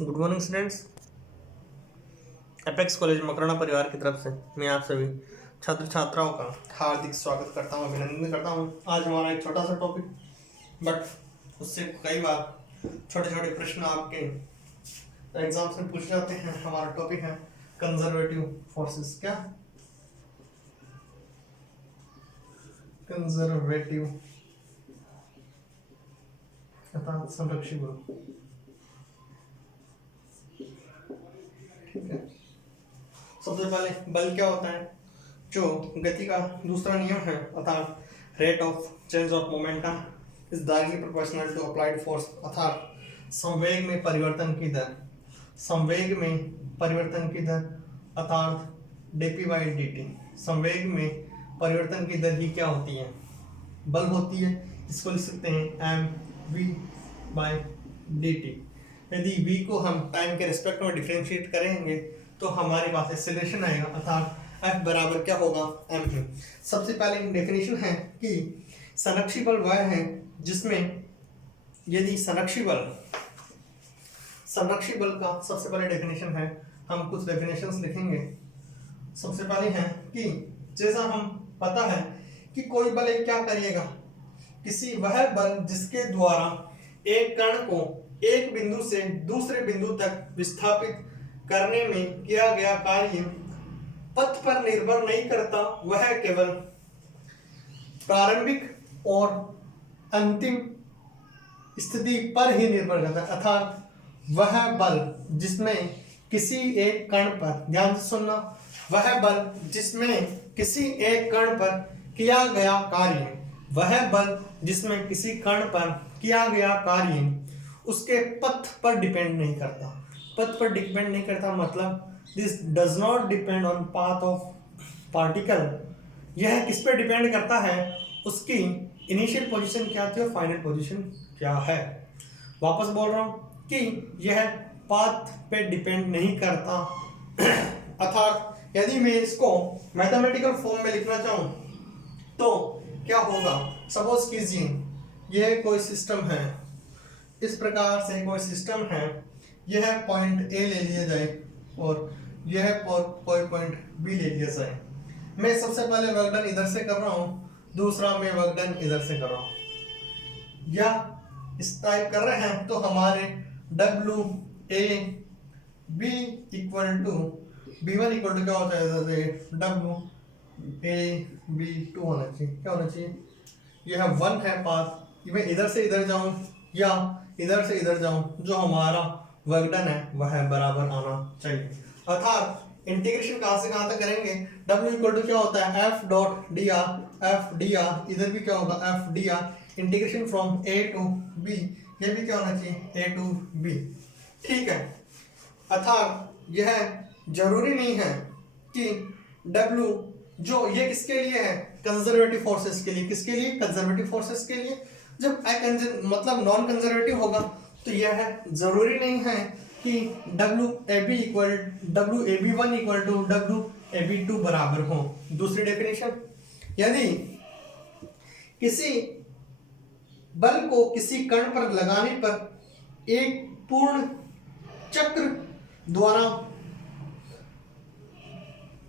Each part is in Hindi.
Good morning students. Apex college Makrana परिवार की तरफ से मैं आप सभी छात्र छात्राओं का हार्दिक स्वागत करता हूं, अभिनंदन करता हूं। आज हमारा एक छोटा सा टॉपिक, बट उससे कई बार छोटे छोटे प्रश्न आपके एग्जाम्स में पूछ जाते हैं। हमारा टॉपिक है कंजर्वेटिव फोर्सेस। क्या कंजर्वेटिव अर्थात संरक्षी बल। ठीक है, सबसे पहले बल क्या होता है? जो गति का दूसरा नियम है अर्थात rate of change of momentum is directly proportional to applied force, अर्थात संवेग में परिवर्तन की दर। संवेग में परिवर्तन की दर अर्थात dp बाई dt। संवेग में परिवर्तन की दर ही क्या होती है? बल होती है। इसको लिख सकते हैं mv बाई dt। यदि v को हम टाइम के रिस्पेक्ट में डिफरेंशिएट करेंगे तो हमारे पास एक्सेलरेशन आएगा अर्थात F बराबर क्या होगा? m। सबसे पहले डेफिनेशन है कि संरक्षी बल वह है जिसमें यदि संरक्षी बल का सबसे पहले डेफिनेशन है, हम कुछ डेफिनेशंस लिखेंगे। सबसे पहले है कि जैसा हम पता है कि कोई बल एक क्या करिएगा, किसी वह बल जिसके द्वारा एक कण को एक बिंदु से दूसरे बिंदु तक विस्थापित करने में किया गया कार्य पथ पर निर्भर नहीं करता, वह केवल प्रारंभिक और अंतिम स्थिति पर ही निर्भर करता है। अर्थात वह बल जिसमें किसी एक कण पर, ध्यान से सुनना, वह बल जिसमें किसी एक कण पर किया गया कार्य, वह बल जिसमें किसी कण पर किया गया कार्य उसके पथ पर डिपेंड नहीं करता। पथ पर डिपेंड नहीं करता मतलब this does not depend on path of particle. यह किस पे डिपेंड करता है? उसकी इनिशियल पोजीशन क्या थी और फाइनल पोजीशन क्या है। वापस बोल रहा हूँ कि यह पाथ पे डिपेंड नहीं करता। अर्थात यदि मैं इसको मैथमेटिकल फॉर्म में लिखना चाहूँ तो क्या होगा? सपोज कीजिए यह कोई सिस्टम है, इस प्रकार से कोई सिस्टम है, यह पॉइंट ए ले लिया जाए और यह कोई पॉइंट बी ले लिया जाए। मैं सबसे पहले वर्क डन इधर से कर रहा हूँ, दूसरा मैं वर्क डन इधर से कर रहा हूँ, या इस टाइप कर रहे हैं तो हमारे W A B equal to B1 equal to क्या होता है? डब्ल्यू ए बी 2 होना चाहिए। क्या होना चाहिए? यह 1 है पाथ। मैं इधर से इधर जाऊं या इधर से इधर जाऊं, जो हमारा वर्क डन है वह बराबर आना चाहिए। अर्थात इंटीग्रेशन कहां से कहां तक करेंगे? W इक्वल टू क्या होता है? F डॉट डी आर, इधर भी क्या होगा? F D R. Integration from A to B, ये भी क्या होना चाहिए? A to B। ठीक है, अर्थात यह जरूरी नहीं है कि W जो ये किसके लिए है? कंजर्वेटिव फोर्सेस के लिए। किसके लिए? कंजर्वेटिव फोर्सेस के लिए। जब मतलब नॉन कंजर्वेटिव होगा तो यह जरूरी नहीं है कि WAB1 इक्वल टू WAB2 बराबर हो। दूसरी डेफिनेशन, यदि किसी बल को किसी कण पर लगाने पर एक पूर्ण चक्र द्वारा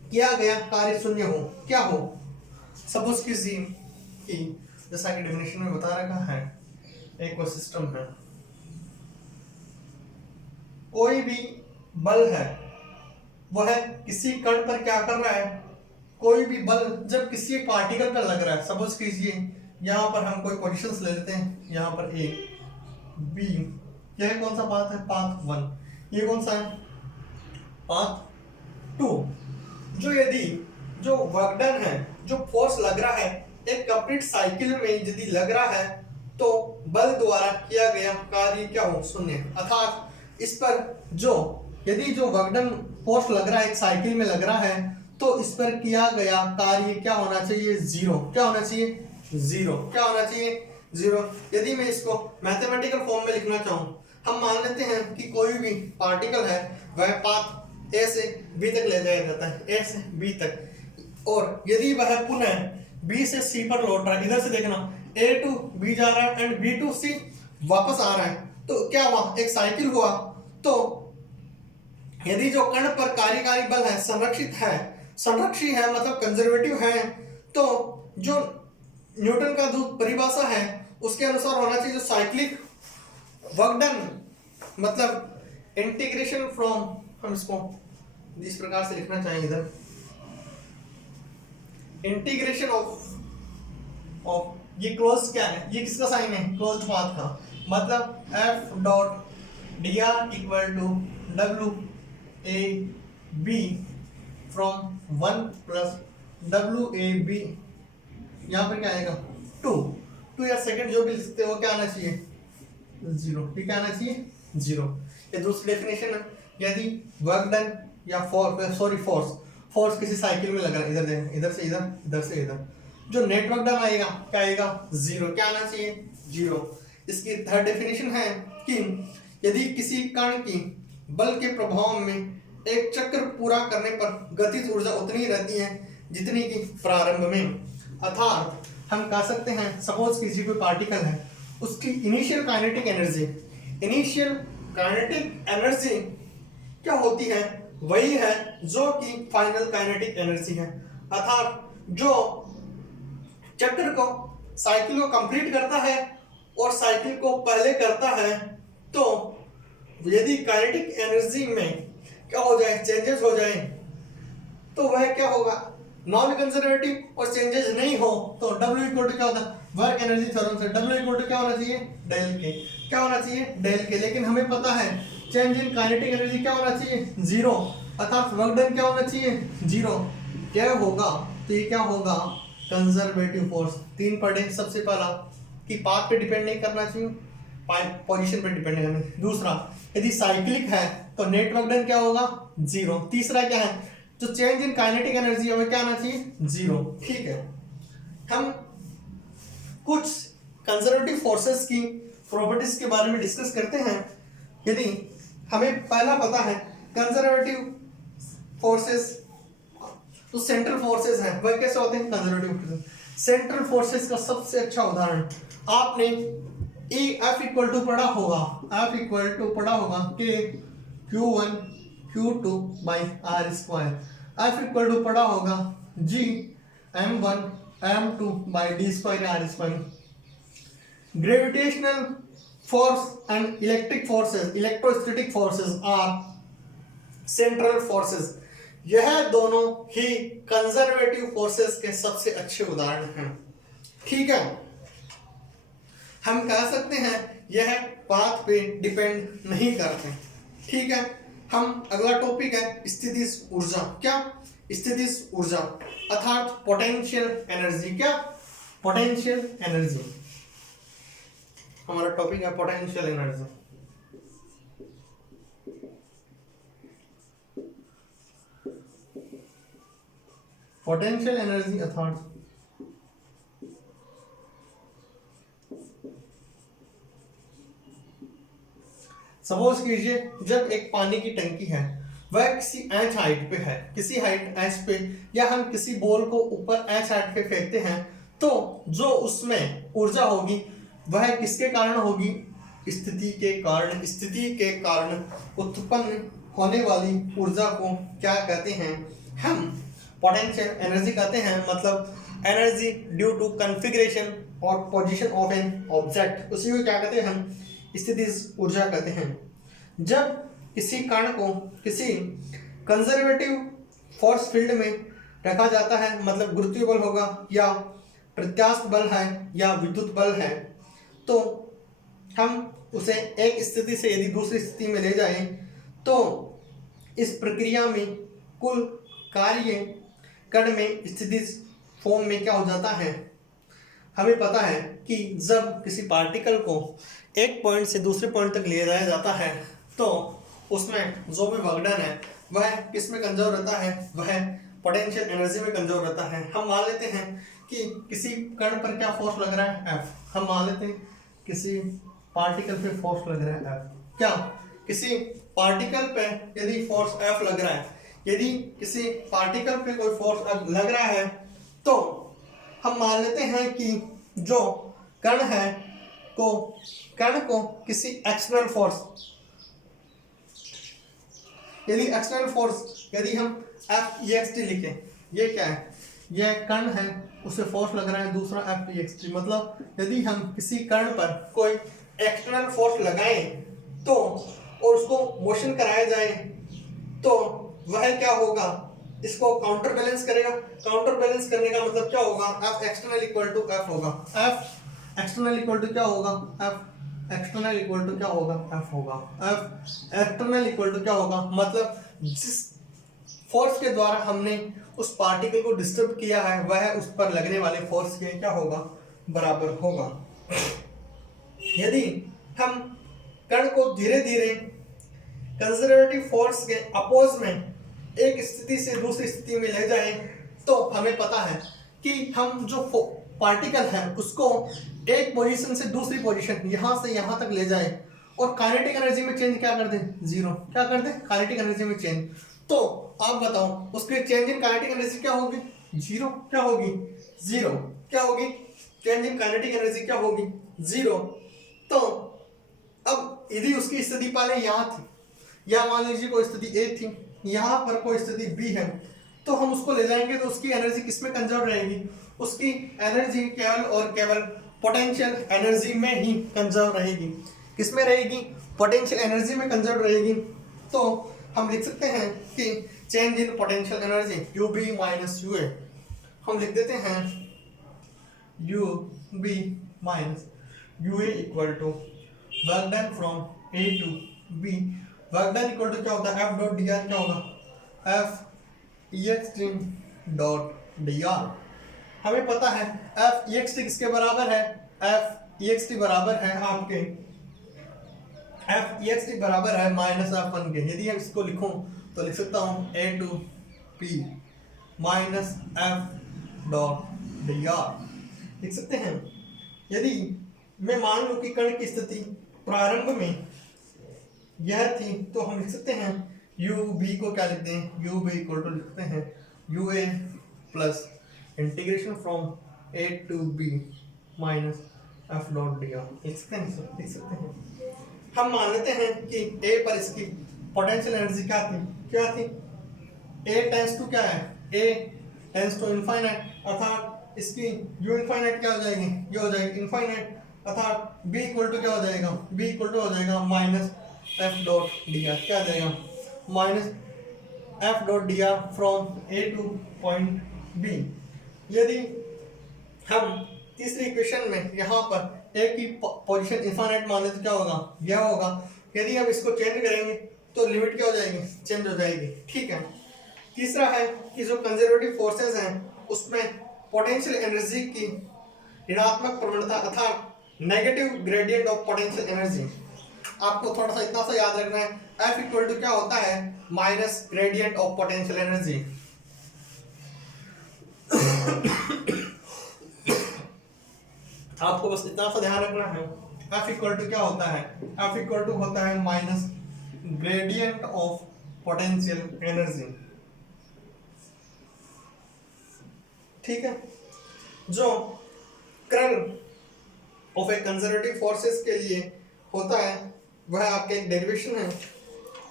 किया गया कार्य शून्य हो, क्या हो? सपोज कीजिए कि जैसा कि डेफिनेशन में बता रखा है, एक वो सिस्टम है, कोई भी बल है वह किसी कण पर क्या कर रहा है? कोई भी बल जब किसी पार्टिकल पर लग रहा है, सपोज कीजिए यहाँ पर हम कोई पोजीशंस ले लेते हैं, यहाँ पर A B, यह कौन सा पाथ है? पाथ 1। ये कौन सा है? पाथ 2। जो यदि जो वर्क डन है, जो फोर्स लग रहा है एक कंप्लीट साइकिल में यदि लग रहा है तो बल द्वारा किया गया कार्य क्या हो? शून्य। अर्थात इस पर जो यदि जो वर्क डन फोर्स लग रहा है एक साइकिल में लग रहा है तो इस पर किया गया कार्य क्या होना चाहिए? जीरो। क्या होना चाहिए? जीरो। क्या होना चाहिए? जीरो। यदि मैं इसको मैथमेटिकल फॉर्म में लिखना चाहूँ, हम मान लेते हैं कि कोई भी पार्टिकल है वह पाथ A से B तक ले जाया जाता है, A से B तक, और यदि वह पुनः B से C पर लौट रहा है, इधर से देखना A टू B जा रहा है एंड B टू C वापस आ रहा है, तो क्या हुआ? एक साइकिल हुआ। तो यदि जो कण पर कार्यकारी बल है संरक्षित है मतलब कंजर्वेटिव है, तो जो न्यूटन का जो परिभाषा है उसके अनुसार होना चाहिए, जो साइक्लिक वर्क डन मतलब इंटीग्रेशन फ्रॉम, हम इसको इस प्रकार से लिखना चाहेंगे, इधर इंटीग्रेशन ऑफ ये क्लोज क्या है, ये किसका साइन है, क्लोज्ड पाथ का, मतलब F dot D R equal to W A B from 1 plus W A B, यहाँ पर क्या आएगा 2 या सेकंड जो भी लिखते हो क्या आना चाहिए 0, ठीक है, आना चाहिए 0। ये दूसरी डेफिनेशन है, यदि वर्क डन या फोर्स किसी साइकिल में लग रहा है, इधर देखें, इधर से इधर, इधर से इधर, जो नेटवर्क डन आएगा क्या आएगा 0, क्या आना चाहिए 0। इसकी थर्ड डेफिनेशन है कि यदि किसी कण की बल के प्रभाव में एक चक्र पूरा करने पर गतिज ऊर्जा उतनी रहती है जितनी की प्रारंभ में, अर्थात हम कह सकते हैं सपोज किसी कोई पार्टिकल है, उसकी इनिशियल काइनेटिक एनर्जी क्या होती है, वही है जो कि फाइनल काइनेटिक एनर्जी है, अर्थात जो चक्र को साइकिल को कंप्लीट करता है और साइकिल को पहले करता है, तो यदि काइनेटिक एनर्जी में क्या हो जाए, चेंजेस हो जाए, तो वह क्या होगा नॉन कंजर्वेटिव, और चेंजेस नहीं हो तो W इक्वल टू क्या होता है, वर्क एनर्जी थ्योरम से W इक्वल टू क्या होना चाहिए डेल के, क्या होना चाहिए डेल के, लेकिन हमें पता है चेंज इन काइनेटिक एनर्जी क्या होना चाहिए 0, अर्थात वर्क डन क्या होना चाहिए 0, क्या होगा, तो ये क्या होगा कंजर्वेटिव फोर्स। 3 पढ़े, सबसे पहला कि पाथ पे डिपेंड नहीं करना चाहिए, पोजीशन पे डिपेंड करना चाहिए, दूसरा यदि साइक्लिक है तो नेट वर्क डन क्या होगा 0, तीसरा क्या है जो चेंज इन काइनेटिक एनर्जी है वो क्या आना चाहिए 0, ठीक है। हम कुछ कंजर्वेटिव फोर्सेस की प्रॉपर्टीज के बारे में डिस्कस करते हैं। यदि हमें पहला पता है कंजर्वेटिव फोर्सेस, तो सेंट्रल फोर्सेस हैं वह कैसे होते हैं कंजर्वेटिव फोर्सेस। सेंट्रल फोर्सेस का सबसे अच्छा उदाहरण आपने एफ इक्वल टू पढ़ा होगा के Q1 Q2 by R square, F equal to पढ़ा होगा G M1 M2 by D square R square. Gravitational force and electrostatic forces are central forces, यह दोनों ही कंजर्वेटिव फोर्सेस के सबसे अच्छे उदाहरण हैं, ठीक है। हम कह सकते हैं यह पाथ पे डिपेंड नहीं करते, ठीक है। हम अगला टॉपिक है स्थितिज ऊर्जा, क्या स्थितिज ऊर्जा अर्थात पोटेंशियल एनर्जी, क्या पोटेंशियल एनर्जी, हमारा टॉपिक है पोटेंशियल एनर्जी। पोटेंशियल एनर्जी अर्थात सपोज कीजिए जब एक पानी की टंकी है वह किसी एच हाइट पे है, किसी हाइट एच पे, या हम किसी बॉल को ऊपर एच हाइट पे फेंकते हैं, तो जो उसमें ऊर्जा होगी वह किसके कारण होगी, स्थिति के कारण उत्पन्न होने वाली ऊर्जा को क्या कहते हैं, हम पोटेंशियल एनर्जी कहते हैं। मतलब एनर्जी ड्यू टू कॉन्फ़िगरेशन और पोजीशन ऑफ एन ऑब्जेक्ट, उसी को क्या कहते हैं हम स्थितिज ऊर्जा कहते हैं। जब किसी कण को किसी कंजर्वेटिव फोर्स फील्ड में रखा जाता है, मतलब गुरुत्वीय बल होगा या प्रत्यास्थ बल है या विद्युत बल है, तो हम उसे एक स्थिति से यदि दूसरी स्थिति में ले जाएं, तो इस प्रक्रिया में कुल कार्य कण में स्थितिज फॉर्म में क्या हो जाता है। हमें पता है कि जब किसी पार्टिकल को एक पॉइंट से दूसरे पॉइंट तक ले जाया जाता है, तो उसमें जो भी वर्क डन है वह किस में कंजर्व रहता है, वह पोटेंशियल एनर्जी में कंजर्व रहता है। हम मान लेते हैं कि किसी कण पर क्या फोर्स लग रहा है F, हम मान लेते हैं किसी पार्टिकल पे फोर्स लग रहा है F, क्या किसी पार्टिकल पे यदि फोर्स F लग रहा है, यदि किसी पार्टिकल पे कोई फोर्स लग रहा है, तो हम मान लेते हैं कि जो कण है कण को किसी एक्सटर्नल फोर्स, यदि एक्सटर्नल फोर्स यदि हम Fext लिखें, ये क्या है, यह कण है, उसे फोर्स लग रहा है दूसरा Fext, मतलब यदि हम किसी कण पर कोई एक्सटर्नल फोर्स लगाएं तो और उसको मोशन कराया जाए तो वह क्या होगा, इसको काउंटर बैलेंस करेगा। काउंटर बैलेंस करने का मतलब क्या होगा, F external equal to F होगा। F एक्सटर्नल इक्वल टू क्या होगा, F एक्सटर्नल इक्वल टू क्या होगा, F होगा। F एक्सटर्नल इक्वल टू क्या होगा, मतलब जिस फोर्स के द्वारा हमने उस पार्टिकल को डिस्टर्ब किया है वह उस पर लगने वाले फोर्स के क्या होगा, बराबर होगा। यदि हम कण को धीरे धीरे कंजर्वेटिव फोर्स के अपोज में एक स्थिति से दूसरी स्थिति में ले जाएं तो हमें पता है कि हम जो पार्टिकल है उसको एक पोजीशन से दूसरी पोजीशन, यहां से यहां तक ले जाएं और काइनेटिक एनर्जी में चेंज क्या कर दें, जीरो। क्या कर दें, काइनेटिक एनर्जी में चेंज। तो आप बताओ उसके चेंज इन काइनेटिक एनर्जी क्या होगी, जीरो। क्या होगी, जीरो। क्या होगी, चेंज इन काइनेटिक एनर्जी क्या होगी, जीरो। तो अब यदि उसकी स्थिति पहले यहाँ थी, या मान लीजिए कोई स्थिति ए थी, यहाँ पर कोई स्थिति बी है, तो हम उसको ले जाएंगे तो उसकी एनर्जी किस में कंजर्व रहेगी, उसकी एनर्जी केवल और केवल पोटेंशियल एनर्जी में ही कंजर्व रहेगी। किस में रहेगी, पोटेंशियल एनर्जी में कंजर्व रहेगी। तो हम लिख सकते हैं कि change in potential energy UB minus UA, हम लिख देते हैं UB minus UA equal to work done from A to B। Work done equal to क्या होता है, F डॉट dr क्या होगा, Fext डॉट dr। हमें पता है Fext किसके बराबर है, Fext बराबर है आपके, Fext बराबर है माइनस F1 के। यदि हम इसको लिखूं तो लिख सकता हूं A to P minus F dot dr लिख सकते हैं। यदि मैं मान लूं कि कण की स्थिति प्रारंभ में यह थी तो हम लिख सकते हैं UB को क्या लिखते हैं, UB इक्वल टू लिखते हैं UA plus integration from A to B minus F dot dr लिख सकते हैं। हम मान लेते हैं कि A पर इसकी पोटेंशियल एनर्जी क्या थी, A टेंस टू क्या है, A टेंस टू इनफाइनाइट, अर्थात इसकी U इनफाइनाइट क्या हो जाएगी, ये हो जाएगी इनफाइनाइट, अर्थात B इक्वल टू क्या हो जाएगा, B इक्वल टू हो जाएगा माइनस F डॉट dr। क्या आ जाएगा, minus F dot dr from A two point B। यदि हम तीसरी इक्वेशन में यहाँ पर A की पोजीशन इनफाइनाइट मान लें तो क्या होगा, यह होगा। यदि हम इसको चेंज करेंगे तो लिमिट क्या हो जाएगी, चेंज हो जाएगी। ठीक है। तीसरा है कि जो कंजर्वेटिव फोर्सेस हैं उसमें पोटेंशियल एनर्जी की ऋणात्मक प्रवणता अर्थात negative gradient of potential energy. आपको थोड़ा सा इतना सा याद रखना है, F इक्वल टू क्या होता है, minus gradient of potential energy. आपको बस इतना सा ध्यान रखना है, F इक्वल टू क्या होता है, F इक्वल टू होता है minus gradient of potential energy. ठीक है। जो curl of A conservative forces के लिए होता है वह आपका एक डेरिवेशन है,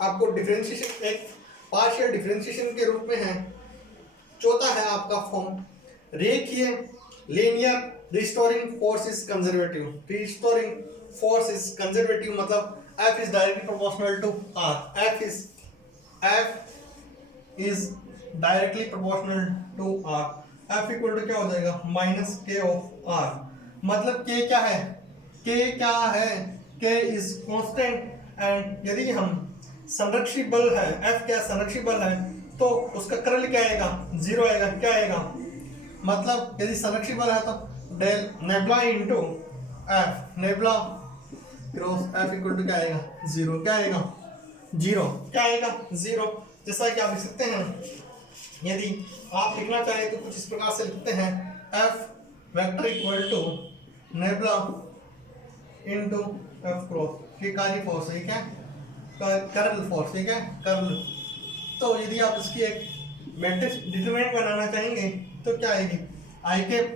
आपको डिफरेंशिएशन एक पार्शियल डिफरेंशिएशन के रूप में है। चौथा है आपका फॉर्म रेखीय linear restoring force is conservative. Restoring force is conservative मतलब F is directly proportional to R। F is directly proportional to R। F equal to क्या हो जाएगा, माइनस K ऑफ R। मतलब K क्या है, K क्या है, K is constant एंड यदि हम संरक्षी बल है, F क्या संरक्षी बल है तो उसका कर्ल क्या आएगा, जीरो आएगा। क्या आएगा, मतलब यदि संरक्षी बल है तो del nabla into F, nabla cross F equal to क्या आएगा, जीरो। क्या आएगा, जीरो। क्या आएगा, जीरो। जैसा कि आप लिख सकते हैं, यदि आप लिखना चाहें तो कुछ इस प्रकार से लिखते हैं F vector equal to nabla into F cross. ये कार्य फोर्स है, क्या कर्ल फोर्स, ठीक है, कर्ल। तो यदि आप इसकी एक मैट्रिक्स डिटरमिनेंट बनाना चाहेंगे तो क्या आएगी, I cap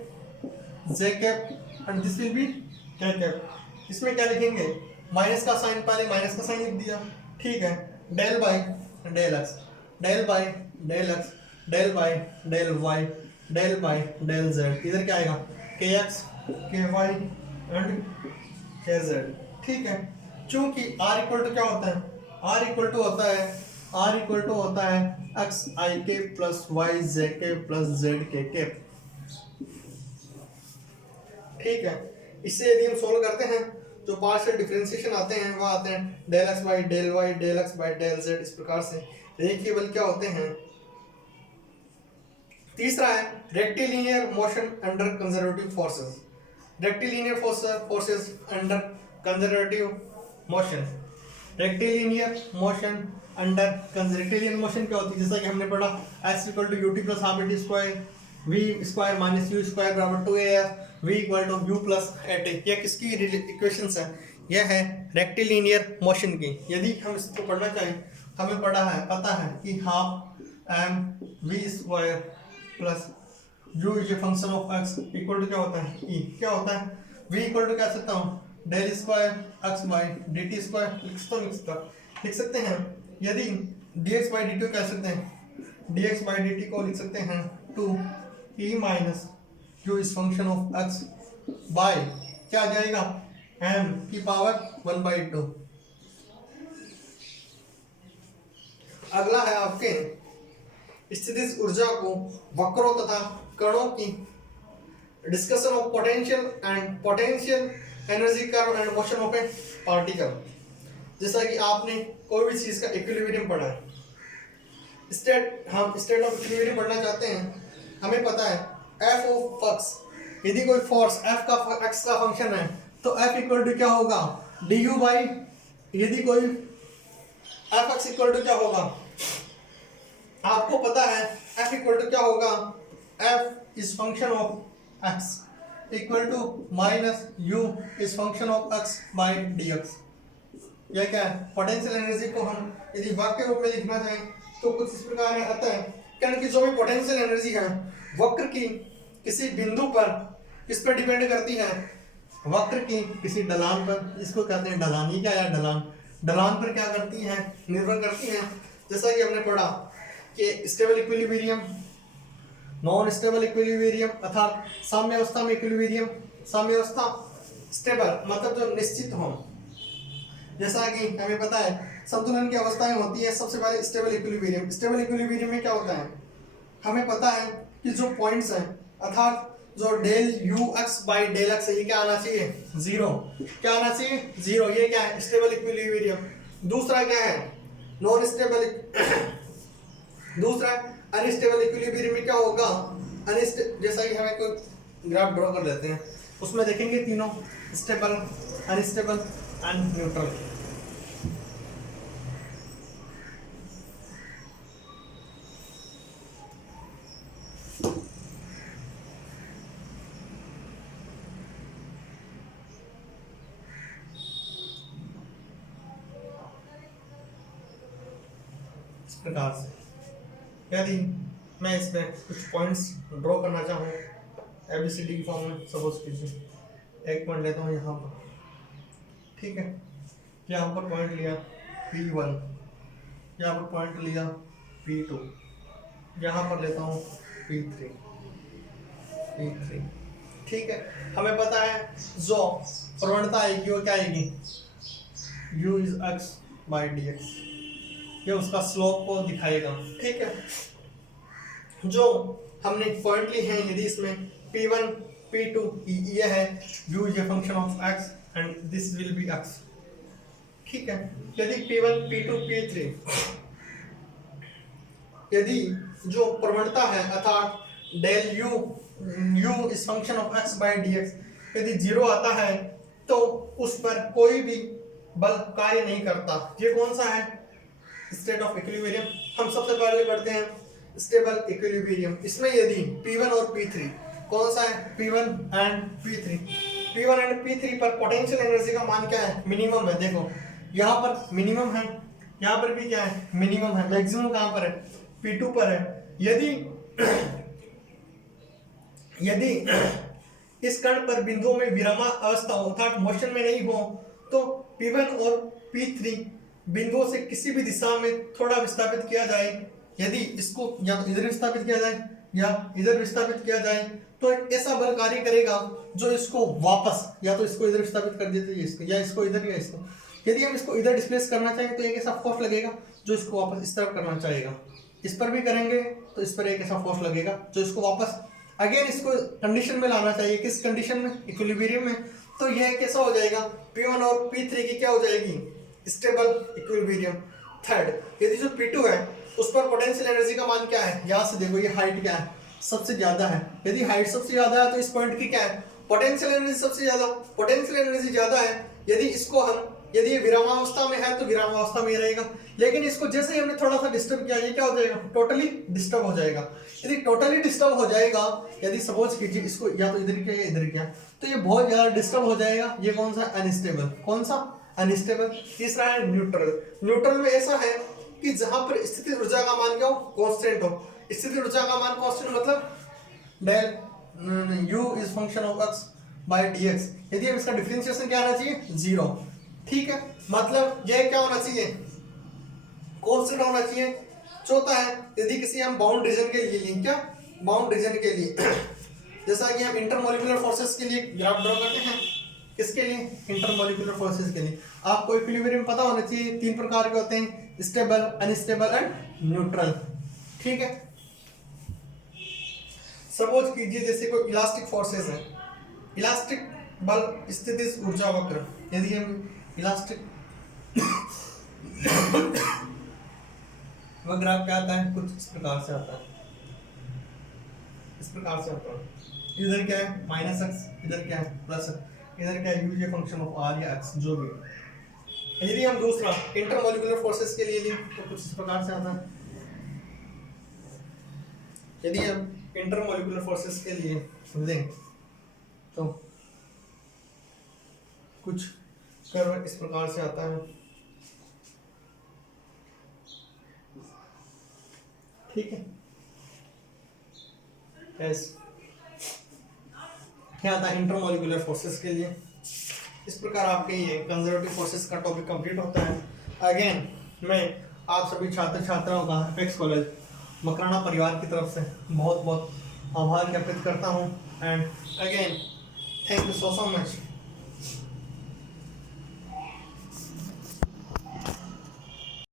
J cap and this will be K cap. इसमें क्या लिखेंगे, माइनस का साइन, पहले माइनस का साइन लिख दिया, ठीक है, del by del X, del by del X, del by del Y, del by del Z. इधर क्या आएगा के एक्स, के वाई एंड के जेड। ठीक है, चूंकि आर इक्वल टू क्या होता है, आर इक्वल टू होता है, आर इक्वल टू होता है एक्स आई के प्लस वाई जे के प्लस जेड के। ठीक है, इससे यदि हम सोल्व करते हैं जो पार्शियल डिफरेंशिएशन आते हैं वो आते हैं del X by del Y, del X by del Z. इस प्रकार से रेखीय बल क्या होते हैं। तीसरा है rectilinear motion under conservative forces. Rectilinear forces under conservative motion, rectilinear motion under rectilinear motion क्या होती है, जैसा कि हमने पढ़ा s equal to UT plus half T square, v square minus U square बराबर 2af, v equal to U plus at. ये किसकी इक्वेशंस है, यह है रेक्टिलिनियर मोशन की। यदि हम इसको पढ़ना चाहें, हमें पता है कि half M V square plus U is a function of X equal to क्या होता है ई, क्या होता है v इक्वल टू क्या सकता हूँ del square X by D T square लिख सकते हैं। यदि dx बाई डी टी कह सकते हैं, dx बाई डी टी को लिख सकते हैं 2e minus q is function of x by क्या आ जाएगा m की पावर 1/2। अगला है आपके स्थितिज ऊर्जा को वक्रों तथा कणों की discussion of potential energy curve and motion of A particle. जैसा कि आपने कोई भी चीज का इक्विलिब्रियम पढ़ा है, हम स्टेट ऑफ इक्विलिब्रियम पढ़ना चाहते हैं, हमें पता है f ऑफ x, यदि कोई फोर्स f का x का फंक्शन है तो f इक्वल टू क्या होगा du बाई, यदि कोई fx इक्वल टू क्या होगा, आपको पता है f इक्वल टू क्या होगा, f is function of x equal to minus u is function of x by dx। यह क्या है, पोटेंशियल एनर्जी को हम यदि वाक्य रूप में लिखना चाहें तो कुछ इस प्रकार आता है, क्योंकि जो भी पोटेंशियल एनर्जी है वक्र की किसी बिंदु पर किस पर डिपेंड करती है, वक्र की किसी ढलान पर, इसको कहते हैं ढलान। ये क्या है ढलान, ढलान पर क्या करती है, निर्भर करती है। जैसा कि हमने पढ़ा कि stable equilibrium, non stable equilibrium अर्थात साम्यावस्था में इक्विलिब्रियम, साम्यावस्था स्टेबल मतलब जो निश्चित हो। जैसा कि हमें पता है संतुलन की अवस्थाएं होती है, सबसे पहले स्टेबल इक्विलिब्रियम। स्टेबल इक्विलिब्रियम में क्या होता है, हमें पता है कि जो पॉइंट्स हैं अर्थात जो del U X by del X है, ये क्या आना चाहिए जीरो, क्या आना चाहिए जीरो। ये क्या है स्टेबल इक्विलिब्रियम। दूसरा क्या है नॉन स्टेबल, दूसरा अनस्टेबल इक्विलिब्रियम में क्या होगा, जैसा कि हमें कोई ग्राफ ड्रॉ कर लेते हैं, उसमें देखेंगे तीनों स्टेबल, अनस्टेबल एंड न्यूट्रल। इस प्रकार से यदि मैं इसमें कुछ पॉइंट्स ड्रॉ करना चाहूँ ABCD की फॉर्म में, सपोज कीजिए एक पॉइंट लेता हूँ यहाँ पर, ठीक है, यहाँ पर पॉइंट लिया P1, यहाँ पर पॉइंट लिया P2, यहाँ पर लेता हूँ P3, ठीक है। हमें पता है जो प्रवणता आएगी वो क्या आएगी u is x by dx, ये उसका स्लोप को दिखाएगा, ठीक है। जो हमने पॉइंट ली है यदि इसमें P1 P2 ये है u is a function of x and this will B x, ठीक है। यदि P1 P2 P3 यदि जो प्रवणता है अर्थात del u is function of x by dx यदि जीरो आता है तो उस पर कोई भी बल कार्य नहीं करता। ये कौन सा है स्टेट ऑफ इक्विलिब्रियम। हम सबसे पहले पढ़ते हैं स्टेबल इक्विलिब्रियम। इसमें यदि P1 और P3 कौन सा है P1 एंड P3 पर पोटेंशियल एनर्जी का मान क्या है मिनिमम है। देखो यहाँ पर मिनिमम है, यहाँ पर भी क्या है मिनिमम है, मैक्सिमम कहाँ पर है P2 पर है। यदि इस कण पर बिंदुओं में विरामा अवस्था हो अर्थात मोशन में नहीं हो तो P1 और P3 बिंदुओं से किसी भी दिशा में थोड़ा विस्थापित किया जाए, यदि इसको या तो इधर विस्थापित किया जाए या इधर विस्थापित किया जाए, तो एक ऐसा बल कार्य करेगा जो इसको वापस, या तो इसको इधर विस्थापित कर देते हैं इसको, या इसको इधर या इसको। यदि हम इसको इधर डिस्प्लेस करना चाहें तो एक ऐसा फोर्स लगेगा जो इसको वापस इस तरफ करना चाहेगा। इस पर भी करेंगे तो इस पर एक ऐसा फोर्स लगेगा जो इसको वापस अगेन इसको कंडीशन में लाना चाहिए। किस कंडीशन में? इक्विलिब्रियम में। तो यह कैसा हो जाएगा? P1 और P3 की क्या हो जाएगी? Stable equilibrium. थर्ड, यदि जो P2 है उस पर पोटेंशियल एनर्जी का मान क्या है? यहाँ से देखो, ये हाइट क्या है? सबसे ज्यादा है। यदि हाइट सबसे ज्यादा है तो इस पॉइंट की क्या है? पोटेंशियल एनर्जी सबसे ज्यादा। पोटेंशियल एनर्जी ज्यादा है, यदि इसको हम, यदि ये विरामावस्था में है तो विरामावस्था में ही रहेगा, लेकिन इसको जैसे ही हमने थोड़ा सा डिस्टर्ब किया, ये क्या हो जाएगा? टोटली डिस्टर्ब हो जाएगा। यदि टोटली डिस्टर्ब हो जाएगा, यदि सपोज कीजिए इसको या तो इधर किया या इधर किया, तो ये बहुत ज्यादा डिस्टर्ब हो जाएगा। ये कौन सा? अनस्टेबल। कौन सा? अनस्टेबल। तीसरा है न्यूट्रल। न्यूट्रल में ऐसा है कि जहां पर स्थितिज ऊर्जा का मान क्या हो? कांस्टेंट हो। स्थितिज ऊर्जा का मान कांस्टेंट मतलब del u is function of x by dx। यदि हम इसका डिफरेंशिएशन क्या आना चाहिए? 0। ठीक है, मतलब यह क्या होना चाहिए? कांस्टेंट होना चाहिए। चौथा है, यदि किसी हम बाउंड रीजन के लिए, क्या बाउंड रीजन के लिए जैसा कि हम इंटरमॉलिक्यूलर फोर्सेस के लिए ग्राफ ड्रॉ करते हैं, किसके लिए? इंटरमॉलिक्यूलर फोर्सेस के लिए। आपको इक्विलिब्रियम पता होना चाहिए, 3 प्रकार के होते हैं, स्टेबल, अनस्टेबल एंड न्यूट्रल। ठीक है, सपोज कीजिए जैसे कोई इलास्टिक फोर्सेस है, इलास्टिक बल स्थितिज ऊर्जा वक्र। यदि हम इलास्टिक वह ग्राफ क्या आता है? कुछ इस प्रकार से आता है, इस प्रकार से आता है। इधर क्या है? -x, इधर क्या है? +x, इधर क्या है? u J function of r या x जो भी। यदि हम दूसरा इंटरमॉलिक्यूलर फोर्सेस के लिए लें तो कुछ इस प्रकार से आता है। यदि हम इंटरमॉलिक्यूलर फोर्सेस के लिए लें तो कुछ कर्व इस प्रकार से आता है। ठीक है, क्या आता है इंटरमॉलिक्यूलर फोर्सेस के लिए? इस प्रकार आपके ये कंजर्वेटिव फोर्सेस का टॉपिक कंप्लीट होता है। अगेन मैं आप सभी छात्र छात्राओं का एपेक्स कॉलेज मकराना परिवार की तरफ से बहुत बहुत आभार ज्ञापित करता हूँ। And again thank you so much.